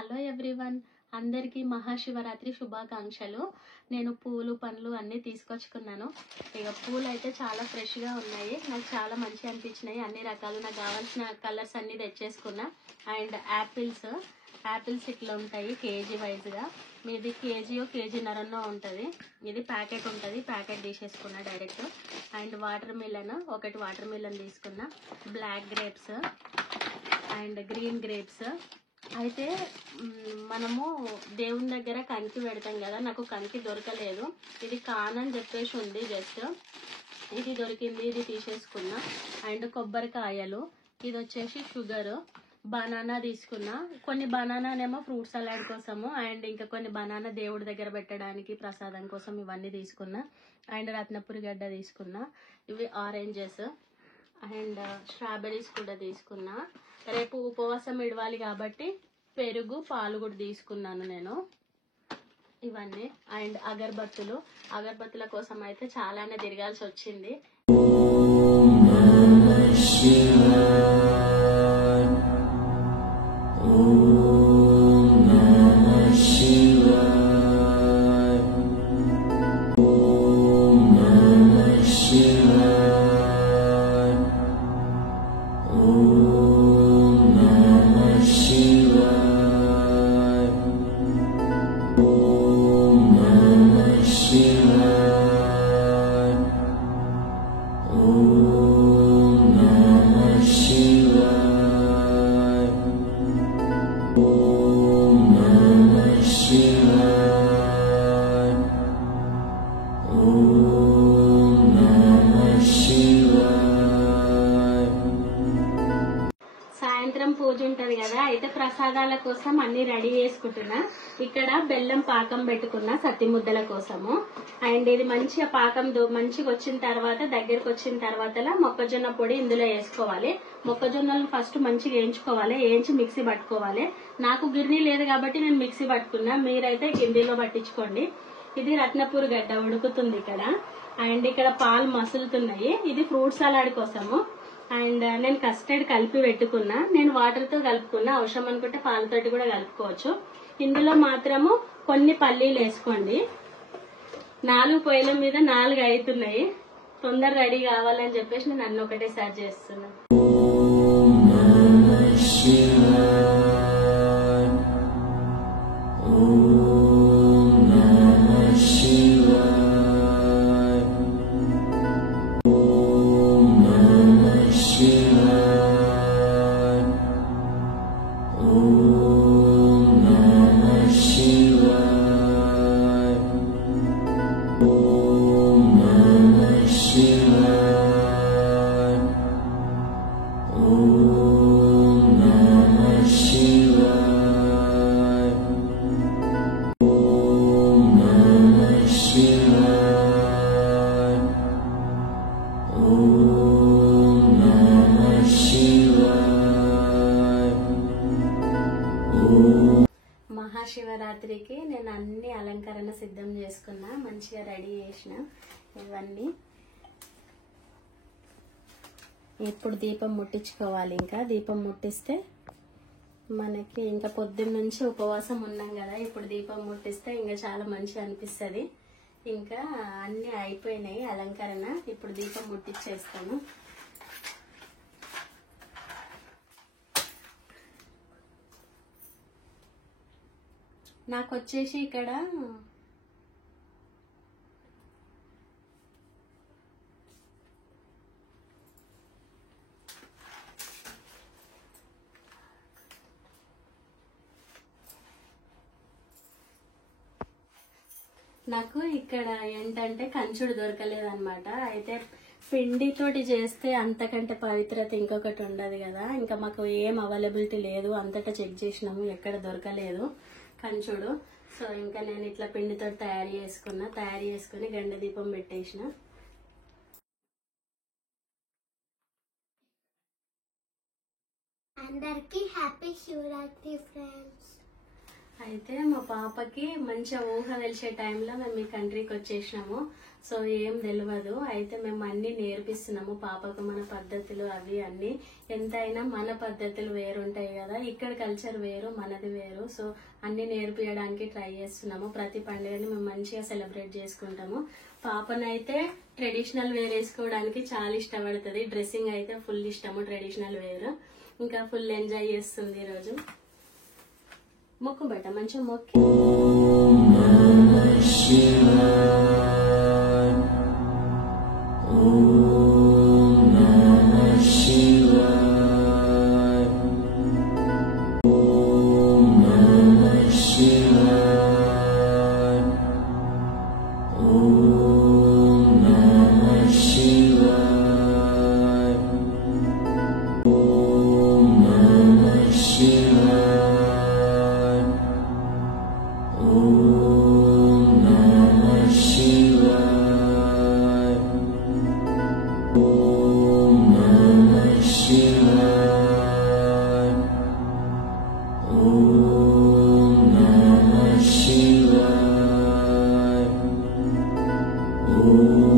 Hello everyone, అందరికీ మహాశివరాత్రి శుభాకాంక్షలు. నేను పూలు పండ్లు అన్నీ తీసుకొచ్చుకున్నాను. ఇక పూలు అయితే చాలా ఫ్రెష్గా ఉన్నాయి, నాకు చాలా మంచిగా అనిపించినాయి. అన్ని రకాలు నాకు కావాల్సిన కలర్స్ అన్నీ తెచ్చేసుకున్నా. అండ్ యాపిల్స్ ఇట్లా ఉంటాయి కేజీ వైజ్గా. మీది కేజీన్నరన్నో ఉంటుంది. ఇది ప్యాకెట్ ఉంటుంది, ప్యాకెట్ తీసేసుకున్నా డైరెక్ట్. అండ్ వాటర్ మిలన్ తీసుకున్నా. Black grapes and green grapes. అయితే మనము దేవుని దగ్గర కంకి పెడతాం కదా, నాకు కంకి దొరకలేదు. ఇది కానని చెప్పేసి ఉంది, జస్ట్ ఇది దొరికింది, ఇది తీసేసుకున్నా. అండ్ కొబ్బరికాయలు, ఇది వచ్చేసి షుగర్. బనానా తీసుకున్నా. కొన్ని బనానానేమో ఫ్రూట్ సలాడ్ కోసము, అండ్ ఇంకా కొన్ని బనానా దేవుడి దగ్గర పెట్టడానికి ప్రసాదం కోసం ఇవన్నీ తీసుకున్నా. అండ్ రత్నపురి గడ్డ తీసుకున్నా. ఇవి ఆరెంజెస్ అండ్ స్ట్రాబెర్రీస్ కూడా తీసుకున్నా. రేపు ఉపవాసం ఇడవాలి కాబట్టి పెరుగు పాలు కూడా తీసుకున్నాను నేను. ఇవన్నీ అండ్ అగరబత్తుల కోసం అయితే చాలానే తిరగాల్సి వచ్చింది. సాయంత్రం పూజ ఉంటది కదా, అయితే ప్రసాదాల కోసం అన్ని రెడీ చేసుకుంటున్నా. ఇక్కడ బెల్లం పాకం పెట్టుకున్నా సత్తి ముద్దల కోసము. అండ్ ఇది మంచిగా పాకం మంచిగా వచ్చిన తర్వాత, దగ్గరకు వచ్చిన తర్వాత మొక్కజొన్న పొడి ఇందులో వేసుకోవాలి. మొక్కజొన్నలు ఫస్ట్ మంచిగా వేయించుకోవాలి, వేయించి మిక్సీ పట్టుకోవాలి. నాకు గిర్నీ లేదు కాబట్టి నేను మిక్సీ పట్టుకున్నా, మీరైతే గిన్నెలో పట్టించుకోండి. ఇది రత్నపూర్ గడ్డ ఉడుకుతుంది ఇక్కడ. అండ్ ఇక్కడ పాలు మసులుతున్నాయి. ఇది ఫ్రూట్ సలాడ్ కోసము. అండ్ నేను కస్టర్డ్ కలిపి పెట్టుకున్నా. నేను వాటర్తో కలుపుకున్నా, అవసరం అనుకుంటే పాలతోటి కూడా కలుపుకోవచ్చు. ఇందులో మాత్రము కొన్ని పల్లీలు వేసుకోండి. 4 పొయ్యిల మీద 4 అవుతున్నాయి. తొందర రెడీ కావాలని చెప్పేసి నేను అన్ని ఒకటేసారి చేస్తున్నా. మహాశివరాత్రికి నేను అన్ని అలంకరణ సిద్ధం చేసుకున్నా, మంచిగా రెడీ చేసిన. ఇవన్నీ ఇప్పుడు దీపం ముట్టించుకోవాలి. ఇంకా దీపం ముట్టిస్తే మనకి ఇంకా పొద్దున్న నుంచి ఉపవాసం ఉన్నాం కదా, ఇప్పుడు దీపం ముట్టిస్తే ఇంకా చాలా మంచిగా అనిపిస్తుంది. ఇంకా అన్ని అయిపోయినాయి అలంకరణ, ఇప్పుడు దీపం ముట్టించేస్తాను. నాకు వచ్చేసి ఇక్కడ ఏంటంటే కంచుడు దొరకలేదన్నమాట. అయితే పిండితోటి చేస్తే అంతకంటే పవిత్రత ఇంకొకటి ఉండదు కదా. ఇంకా మాకు ఏం అవైలబిలిటీ లేదు, అంతటా చెక్ చేసినాము, ఎక్కడ దొరకలేదు కంచుడు. సో ఇంకా నేను ఇట్లా పిండితో తయారు చేసుకుని గండ దీపం పెట్టేసిన. అందరికీ హ్యాపీ శివరాత్రి ఫ్రెండ్స్. అయితే మా పాపకి మంచిగా ఊహ తెలిసే టైంలో మేము ఈ కంట్రీకి వచ్చేసినాము. సో ఏం తెలియదు. అయితే మేము అన్ని నేర్పిస్తున్నాము పాపకు, మన పద్ధతులు అవి అన్ని. ఎంతైనా మన పద్ధతులు వేరుంటాయి కదా, ఇక్కడ కల్చర్ వేరు, మనది వేరు. సో అన్ని నేర్పించడానికి ట్రై చేస్తున్నాము. ప్రతి పండుగని మేము మంచిగా సెలబ్రేట్ చేసుకుంటాము. పాపనైతే ట్రెడిషనల్ వేర్ వేసుకోవడానికి చాలా ఇష్టపడుతుంది. డ్రెస్సింగ్ అయితే ఫుల్ ఇష్టము, ట్రెడిషనల్ వేర్. ఇంకా ఫుల్ ఎంజాయ్ చేస్తుంది ఈరోజు. మొక్కు బట్ట మంచిగా మొక్కి Om